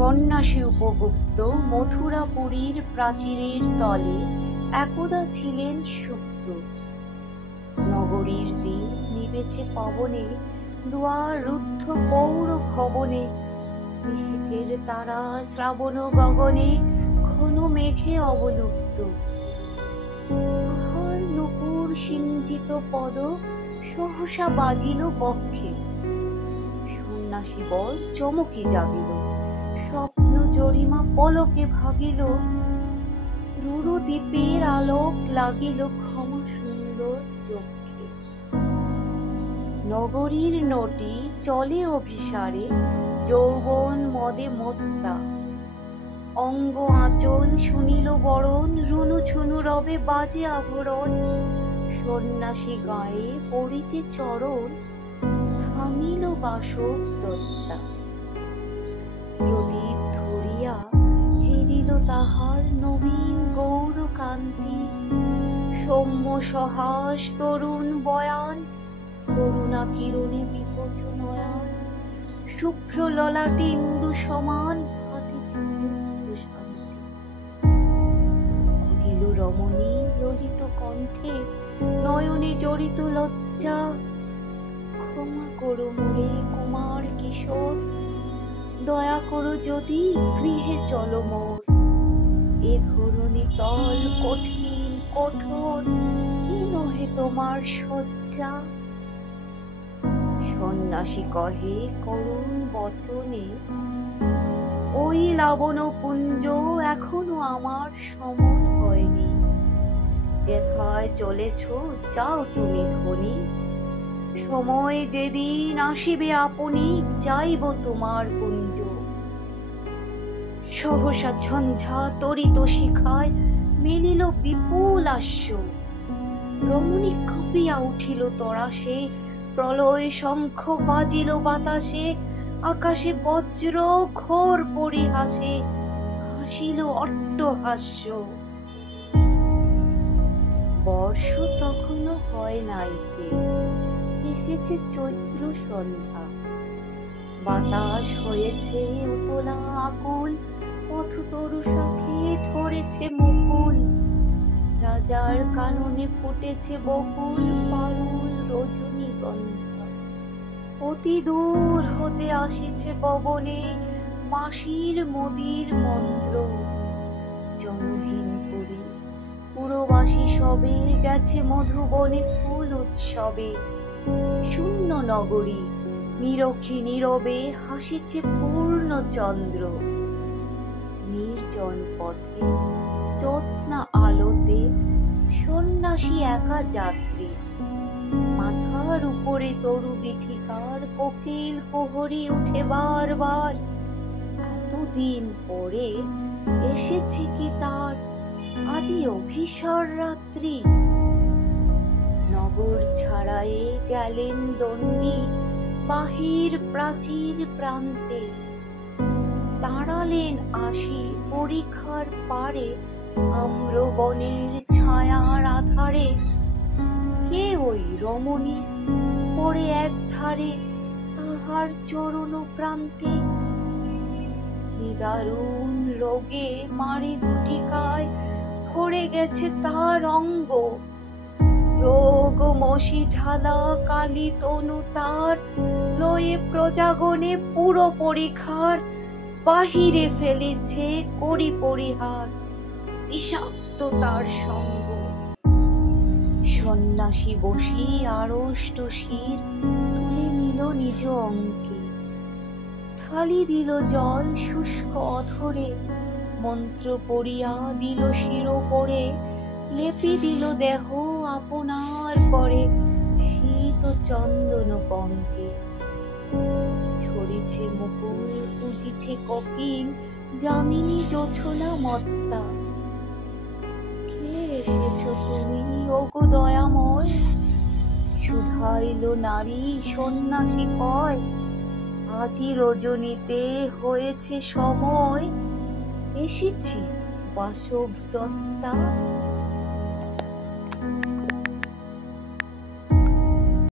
সন্ন্যাসী উপগুপ্ত মথুরাপুরীর প্রাচীরের তলে একদা ছিলেন সুপ্ত। নগরীর দ্বীপ নিবেছে পবনে, দুয়ার রুদ্ধ পৌর ভবনে। নিশীথের তারা শ্রাবণ গগনে, ঘন মেঘে অবলুপ্ত। কাহার নূপুর সিঞ্চিত পদ সহসা বাজিল বক্ষে। সন্ন্যাসী বর চমকে জাগিল, স্বপ্ন জরিমা পলকে ভাগিল। রুরু দ্বীপের আলোক লাগিল ক্ষমা সুন্দর চক্ষে। নগরীর নটি চলে অভিসারে, যৌবন মদে মত্তা। অঙ্গ আঁচল শুনিল বরণ, রুনু ঝুনু রবে বাজে আভরণ। সন্ন্যাসী গায়ে পড়িতে চরণ, থামিল বাসর দত্তা। প্রদীপ ধরিয়া হেরিল তাহার নবীন গৌর কান্তি। সৌম্য সহাস তরুণ বয়ান, করুণা কিরণে বিকচ নয়ন। শুভ্র ললাটে ইন্দু সমান, হাতেছে স্নিগ্ধ শান্তি। কহিল রমণী ললিত কণ্ঠে, নয়নে জড়িত লজ্জা। ক্ষমা করো মোরে কুমার কিশোর, দয়া করো যদি গৃহে চলো মোর। এ ধরণী তল কঠিন কঠোর, এ নহে তোমার শয্যা। সন্ন্যাসী কহে করুণ বচনে, ওই লাবণ পুঞ্জ এখনো আমার সময় হয়নি। যেথায় চলেছ যাও তুমি ধনী, সময় যেদিন আসিবে আপনি, যাইব তোমার কুঞ্জ। সহসা ঝঞ্ঝা তরিত শিখায়, মেলিল বিপুল আস্য। রমণী কাঁপিয়া উঠিল তরাসে, প্রলয় শঙ্খ বাজিল বাতাসে। আকাশে বজ্র ঘোর পরিহাসে, হাসিল অট্টহাস্য। বর্ষ তখনও হয় নাই শেষ, এসেছে চৈত্র সন্ধ্যা। বাতাস হয়েছে উতলা আকুল, পথ তরু শাখে ধরেছে মুকুল। রাজার কাননে ফুটেছে বকুল, পারুল রজনীগন্ধা। অতি দূর হতে আসিছে পবনে, মাসির মোদির মন্ত্র। জনহীন পুরী পুরবাসী সবে, গেছে মধুবনে ফুল উৎসবে। শূন্য নগরী নিরখে নীরবে, হাসিছে পূর্ণ চন্দ্র। নির্জন পথে জ্যোৎস্না আলোতে, সন্ন্যাসী একা যাত্রী। মাথার উপরে তরু বিথিকার, কোকিল কোহরি উঠে বারবার। এতদিন পরে এসেছে কি তার, আজি অভিসার রাত্রি। নগর ছাড়ায়ে গেলেন দণ্ডী, বাহির প্রাচীর প্রান্তে। দাঁড়ালেন আসি পরিখার পারে, আম্র বনের ছায়ার আধারে। কে ওই রমণী পড়ে এক ধারে, তাহার চরণ প্রান্তে। নিদারুণ রোগে মারে গুটিকায়, ভরে গেছে তার অঙ্গ। রোগ মশি ঢালা কালী তনু তার, লয়ে প্রজাগণে পুরো পরিখার। বাহিরে ফেলেছে করি পরিহার, বিষাক্ত তার সঙ্গ। সন্ন্যাসী বসি আড়ষ্ট শির, তুলে নিল নিজ অঙ্কে। ঢালি দিল জল শুষ্ক অধরে, মন্ত্র পড়িয়া দিল শিরোপরে। লেপি দিল দেহ আপনার পরে, শীত চন্দন পঙ্কে। ছড়িছে মুকুল পুজিছে কোকিল, যামিনী জোছনা মত্তা। কে এসেছ তুমি ওগো দয়াময়, শুধাইল নারী সন্ন্যাসী কয়। আজি রজনীতে হয়েছে সময়, এসেছি বাসব দত্তা।